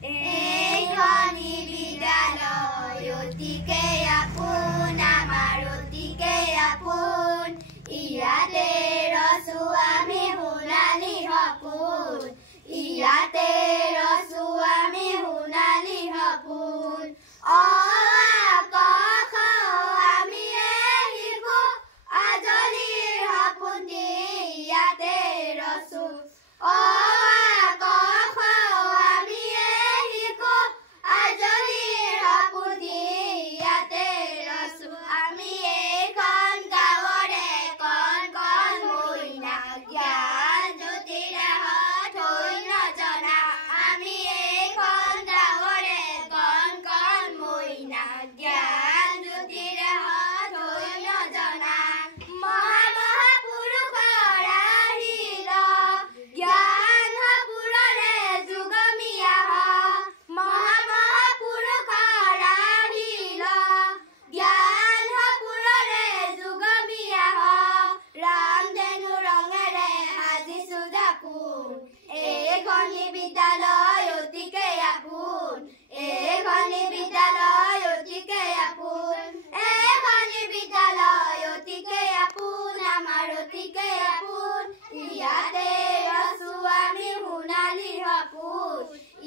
এইখনি বিদ্যালয় অতিকে আপোন আমাৰ অতিকে আপোন ইয়াতে ৰচো আমি সোণালী সপোন ইয়াতে ৰচো আমি সোণালী সপোন অ ক খ আমি শিশু আজলিৰ সপোন ইয়াতে ৰচো অ এইখনি বিদ্যালয় অতিকে আপোন এইখনি বিদ্যালয় অতিকে আপোন এইখনি বিদ্যালয় অতিকে আপোন আমাৰ অতিকে আপোন ইয়াতে ৰচো আমি সোণালী সপোন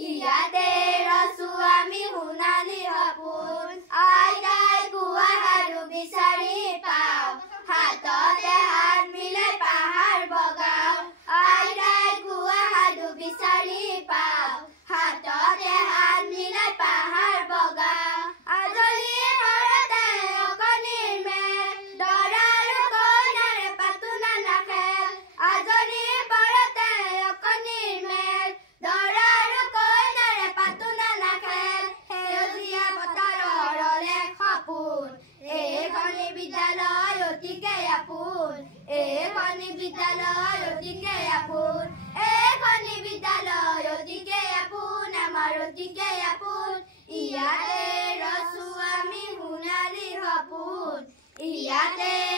ইয়াতে ৰচো আমি সোণালী সপোন আইতাই কোৱা সাধু বিচাৰি পাওঁ হাততে হাত মিলাই পাহাৰ বগাওঁ আইতাই কোৱা সাধু বিচাৰি পাওঁ হাততে হাত মিলাই পাহাৰ বগাওঁ আজলিৰ ঘৰতে অকণিৰ মেল দৰা আৰু কইনাৰে পাতো নানা খেল আজলিৰ ঘৰতে অকণিৰ মেল দৰা আৰু কইনাৰে পাতো নানা খেল সেউজীয়া পথাৰৰ অলেখ সপোন এইখনি বিদ্যালয় অতিকে আপোন এইখনি বিদ্যালয় অতিকে আপোন এইখনি বিদ্যালয় অতিকে আপোন আমাৰ অতিকে আপোন ইয়াতে ৰচো আমি সোণালী সপোন ইয়াতে